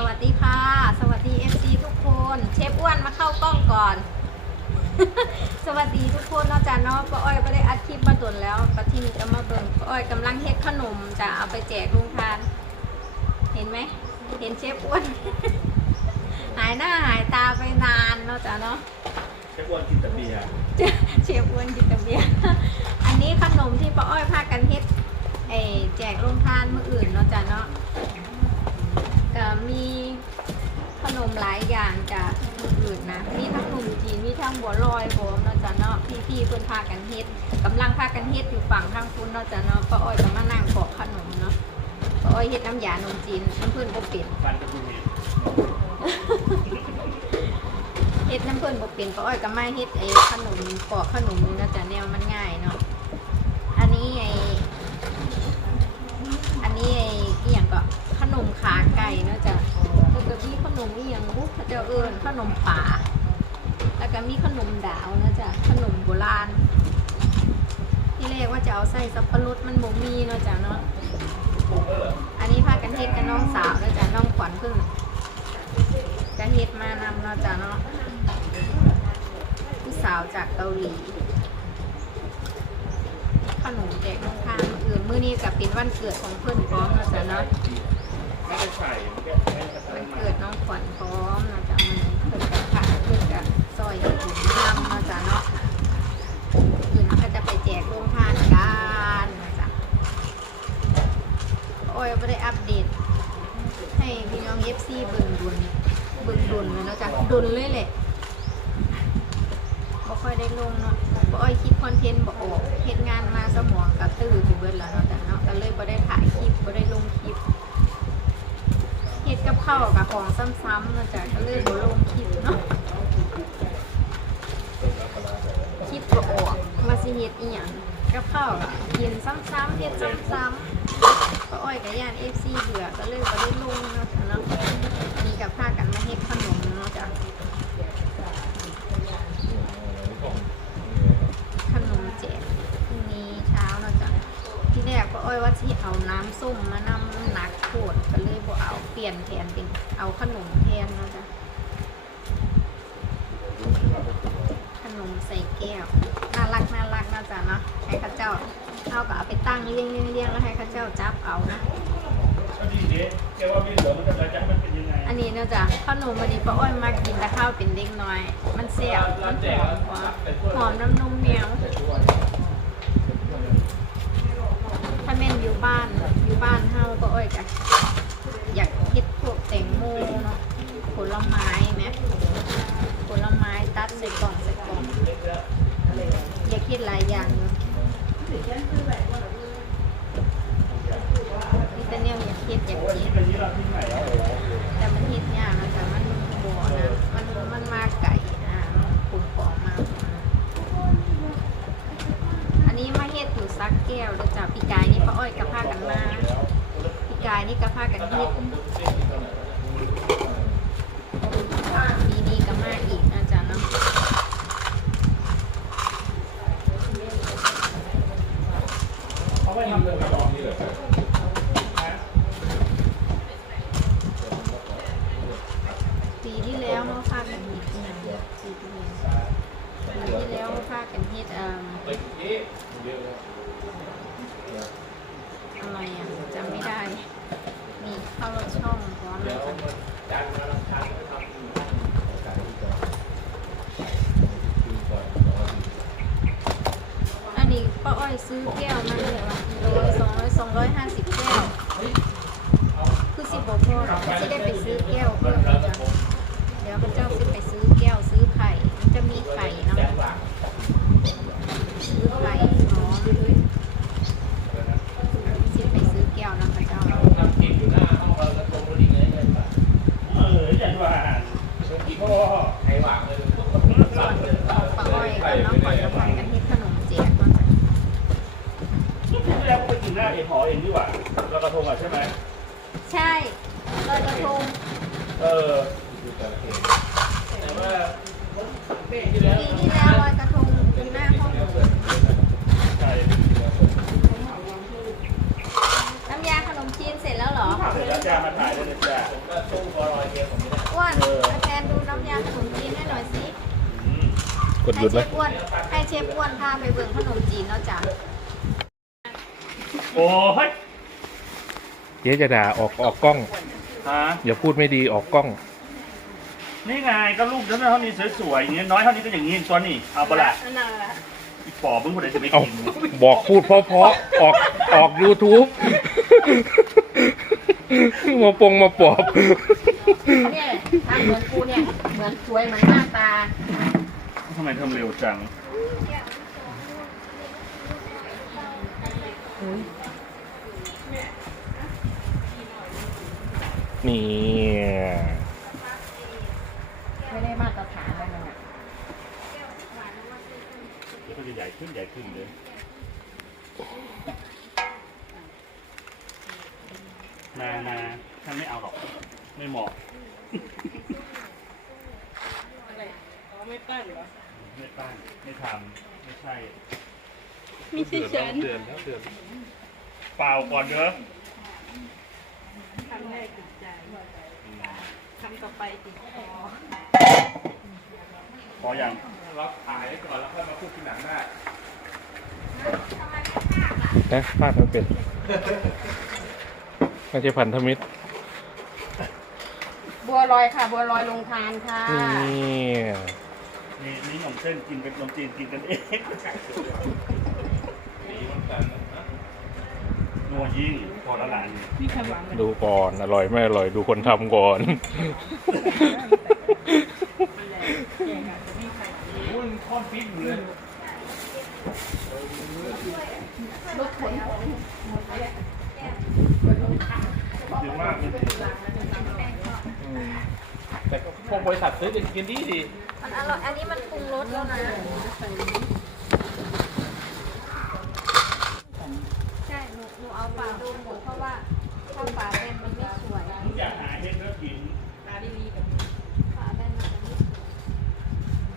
สวัสดีค่ะ สวัสดี FC ทุกคน เชฟอ้วนมาเข้ากล้องก่อน สวัสดีทุกคนเนาะจ้ะเนาะป้าอ้อยก็ได้อัดคลิปมาตนแล้วปะที่นี่จะมาเบิ่งป้าอ้อยกำลังเฮ็ดขนมจะเอาไปแจกลุงทาน เห็นไหม เห็นเชฟอ้วน หายหน้าหายตาไปนานเนาะจ้ะเนาะ เชฟอ้วนกินแต่เบียร์เชฟอ้วนกินแต่เบียร์อันนี้ขนมที่ป้าอ้อยพากันเฮ็ดไอ้แจกโรงทานมื้ออื่นเนาะจ้ะเนาะก็ มีขนมหลายอย่างจากออื่นนะ มีทั้งขนมจีน มีทั้งบัวลอยผมเนาะจ้ะเนาะ พี่ๆเพิ่นพากันเฮ็ดกำลังพากันเฮ็ดอยู่ฝั่งทางคุณเนาะจ้ะเนาะป้าอ้อยก็มานั่งปอกขนมเนาะป้าอ้อยเฮ็ดน้ำยาขนมจีนน้ำเพิ่อนบ่เป็นฟันกระดูกเฮ็ดน้ำเพิ่อนบ่เป็นป้าอ้อยก็มาเฮ็ดไอ้ขนมปอกขนมนี่เนาะจ้ะแนวมันง่ายเนาะ อันนี้ไอ้อันนี้ไอ้อีหยังก็ขนมขาไก่เนาะจ้ะแล้วก็มีขนมอีหยังบุเขาเจ้าเอิ้นขนมป่า แล้วก็มีขนมดาวเนาะจ้ะขนมโบราณ ที่แรกว่าจะเอา ใส่สับปะรดมันบ่มีเนาะจ้ะเนาะ อันนี้พากันเฮ็ดกับน้องสาวเนาะจ้ะน้องขวัญเพิ่งจะเฮ็ดมานำเนาะจ้ะเนาะผู้สาวจากเกาหลีขนมแจกน้องทางอื่นมื้อนี้ก็เป็นวันเกิดของเพื่อนพร้อมเนาะจ้ะเนาะมันเกิดน้องขวัญพร้อมเนาะจ้ะมันเพิ่นกับผักเพิ่นกับซอยถุงยำเนาะจ้ะเนาะ จกโรงทานกันจ้ะโอ้ยไม่ได้อัปเดต ให้พี่น้อง FC เบิ่งดุนเบิ่งดุนเลยเนาะจ้ะดุนเลยแหละบ่ค่อยได้ลงเนาะบ่อ้อยคิดคอนเทนต์บ่ออกเฮ็ดงานมาสมองกระตื้อไปเบิดแล้วเนาะจ้ะเนาะก็เลยบ่ได้ถ่ายคลิปบ่ได้ลงคลิปเฮ็ดกับข้าวกับของซ้ำๆเนาะจ้ะก็เลยบ่ลงคลิปเนาะ คลิปบ่ออกว่าสิเฮ็ดอีหยังกับข้าวก็กินซ้ำๆเฮ็ดซ้ำๆก็อ้อยกับย่าน FC เบื่อก็เลยบ่ได้ลงเนาะจ้ะเนาะมีกับพากันมาเฮ็ดขนมเนาะจ้ะขนมแจกพรุ่งนี้เช้าเนาะจ้ะที่แรกก็อ้อยว่าสิเอาน้ำส้มมานำหนักโคตรก็เลยบ่เอาเปลี่ยนแทนเป็นเอาขนมแทนเนาะจ้ะ ขนมใส่แก้ว น่ารักน่ารักนะจ๊ะเนาะให้ข้าเจ้าเอาก็เอาไปตั้งเรียงเรียงเรียงแล้วให้ข้า เจ้าจับเอานะก็ดีเด้แกว่ามีเหลือมันจะจะมันเป็นยังไงอันนี้เนาะจ๊ะขนมวันนี้ป้าอ้อยมากินแต่ข้าวเป็นเด็กน้อย มันเสียบมันหอมกว่าหอมน้ำนมแมวถ้าแม่นอยู่บ้านอยู่บ้านเฮาป้าอ้อยก็อยากเฮ็ดพวกแตงโมเนาะผลไม้ไหมผลไม้ตัดใส่กล่องใส่กล่องอยากคิดหลายอย่างอยู่ มีแต่เนี่ย อยากเฮ็ดอยากกิน เป็นยี่ห้อที่ไหนอะ แต่มันเฮ็ดยากนะจ๊ะมันบ่นะมันมันมาไก่อ่ามันกลุ่มของมา อันนี้มาเฮ็ดอยู่ซักแก้วแล้วจ้ะปีกายนี่ป้าอ้อยกับผ้ากันมาปีกายนี่กับผ้ากันเฮ็ดปีนี้ก็มาอีกนะจ๊ะเนาะ เขาไม่ทำเลยกระดองนี่เลย ปีที่แล้วมาผ้ากันเฮ็ดอีหยังปีที่แล้วปีที่แล้วมาผ้ากันเฮ็ดเอ่อ อะไรอะจำไม่ได้ มีเข้ารถช่องพร้อมแล้วจ้ะอันนี้ป้าอ้อย ซื้อแก้วมาเลยว่ะร้อยสองร้อยสองร้อยห้าสิบแก้ว คือสิบบอกพอหรอกจะได้ไปซื้อแก้วเพิ่มนะจ้ะเดี๋ยวพระเจ้าสิไปซื้อแก้วซื้อไข่มันจะมีไข่เนาะซื้อไข่อ๋อสิไปซื้อแก้วนะพระเจ้าเอออย่างว่อส่วนของป้าอ้อยกับน้องขวัญจะทานกันเฮ็ดขนมแจกเนาะจ้ะ ที่แล้วไปกิน หน้าเอ็นหอเองดีกว่าเรากระทงอะใช่ไหมใช่ลอยกระทงเออปีที่แล้วลอยกระทงอยู่หน้าห้องใช่น้ำยาขนมจีนเสร็จแล้วเหรอทเสร็จแล้วจ้ามาถ่ายได้เลยจ้าก็ตู้บอลอยเดียวผมไม่ได้อ้วนแทนดูน้ำยาขนมจีนให้หน่อยสิอืมกดหให้ยุดเชไหมฟอ้วนให้เชฟอ้วนพาไปเบิ่งขนมจีนเนาะจ้ะ โอ้ยเจ๊จะด่าออกออกกล้อง ฮะอย่าพูดไม่ดีออกกล้อง นี่ไงก็รูปนั้นเท่านี้สวยๆอย่างนี้น้อยเท่านี้ก็อย่างนี้ตัวนี่เอาปะละอีปอบมึงคนไหนจะไม่เอากินบอกพูดเพราะๆออกออก YouTube มาปงมาปอบ เนี่ยทำเหมือนกูเนี่ยเหมือนสวยเหมือนหน้าตาทำไมทำเร็วจัง นี่ไม่ได้มาตรฐานเลยมันอะก็จะใหญ่ขึ้นใหญ่ขึ้นเลยนานาฉันไม่เอาหรอก ไม่เหมาะไม่ปั้นเหรอ ไม่ปั้นไม่ทำไม่ใช่ไม่ใช่ฉันเดือนแล้วเดือนเปล่าก่อนเด้อ คำแรกติดใจคำ ต่อไปติดคอพอยังรับถ่ายไว้ก่อนแล้วค่อยมาพูดทีหลังได้นะพลาดไม่เป็นไม่ใช่พันธมิตร บัวลอยค่ะ บัวลอยลงทานค่ะนี่ นี่นี่ขนมเส้นกินเป็นขนมจีนกินกันเอง มีวันกันนะ นั วยิ่งพอละลานดูก่อน อร่อยไม่อร่อยดูคนทำก่อนอุ้นค้อนฟิตอยู่เลยเยอะมากเลยแต่ก็พวกบริษัทซื้อจะกินดีดีมันอร่อย อันนี้มันปรุงรสแล้วนะ ใช่ หนูหนูเอาปลาดูหมดเพราะว่าถ้าปลาเป็นมันไม่สวย อยากหาเห็ดเนื้อกิน ปลาแบนมันจะไม่สวย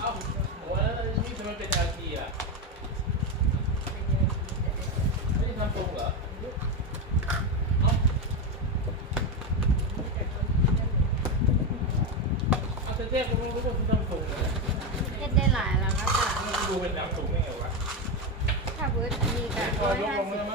เอ้าโอ้แล้วนี่ทำไมเป็นอาทีอะไม่ได้ทำตรงเหรอเอ้าเอาเจ๊ๆก็ไม่รู้ว่าคุณทำตรงเลยเฮ็ดได้หลายแล้วนะจ๊ะดูเป็นน้ำตรงได้ไงวะถ้าเบิร์ดมีกับร้อยห้าสิบ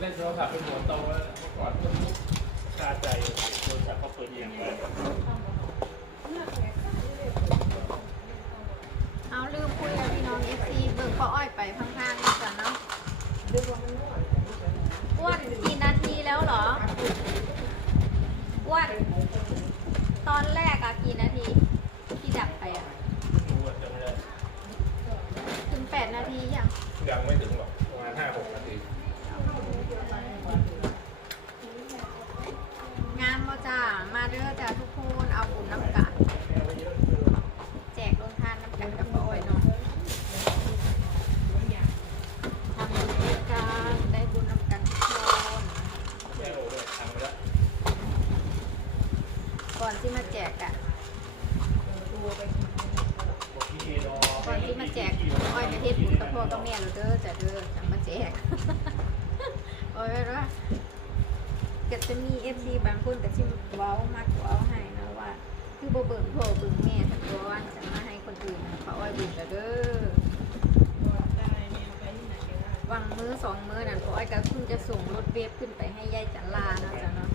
เล่นโทรศัพท์เป็นหัวโตแล้วเมื่อก่อนก็คาใจโทรศัพท์ก็เปิดเอียงไปเอาลืมคุยกับพี่น้องเอฟซีเบิกพ่ออ้อยไปข้างๆนี่ก่อนเนาะอ้วนกี่นาทีแล้วหรออ้วนตอนแรกอะกี่นาทีที่ดับไปอะถึงแปดนาทียังยังไม่ถึงหรอก ที่มาแจกอ้อยไปเทศบุญกับพ่อกับแม่เราเด้อจ้าเด้อจังมาแจกอ้อยว้ว่าก็จะมีเอฟซีบางคนก็ชิมว้ามากเว้าให้นะว่าคือโบเบิ่งพ่อเบิ่งแม่ทั้งตัววันจะมาให้คนอื่นเขาอ้อยบุญแล้วเด้อวางมือสองมือนั่นพออ้อยก็เพิ่งจะส่งรถเวฟขึ้นไปให้ยายจันลาเนาะจ้ะเนาะ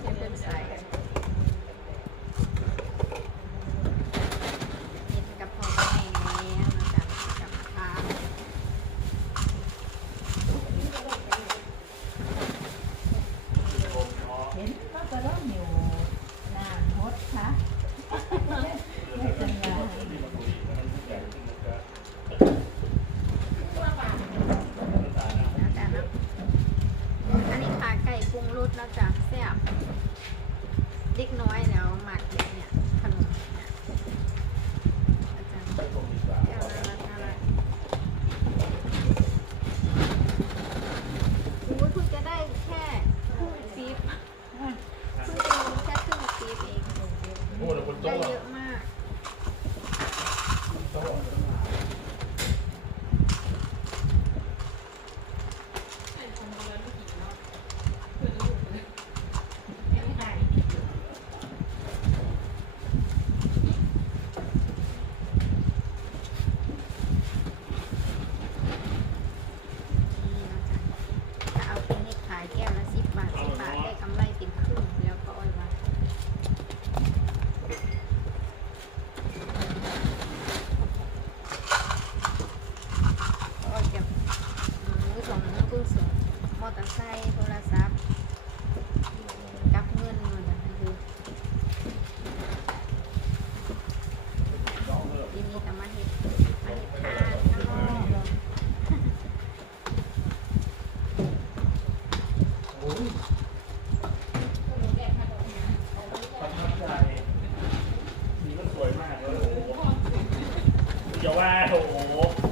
ให้เพิ่นส่เฮ็ อย่า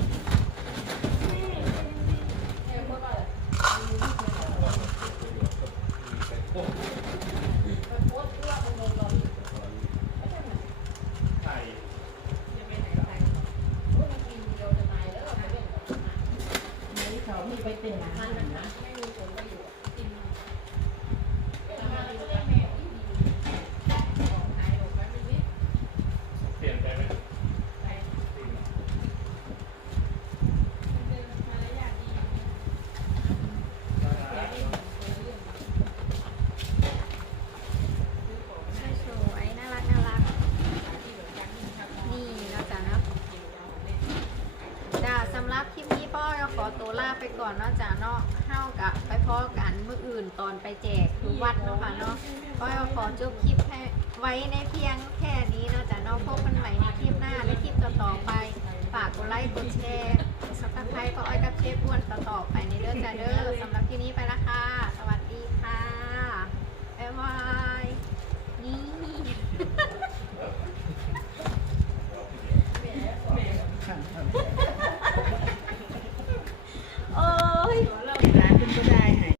ก่อนเนาะจ้าเนาะเข้ากับไปพ่อกันเมื่ออื่นตอนไปแจกคือวัดเนาะค่ะเนาะก็ขอจบคลิปให้ไว้ในเพียงแค่นี้เนาะจ้าเนาะพบกันใหม่ในคลิปหน้าและคลิปต่อๆไปฝากกดไลค์กดแชร์กดซับสไครต์ก็อ้อยกับเชฟอ้วนต่อๆไปในเรื่องจ้าเด้อสำหรับที่นี้ไปละค่ะ สวัสดีค่ะบ๊ายบายนี่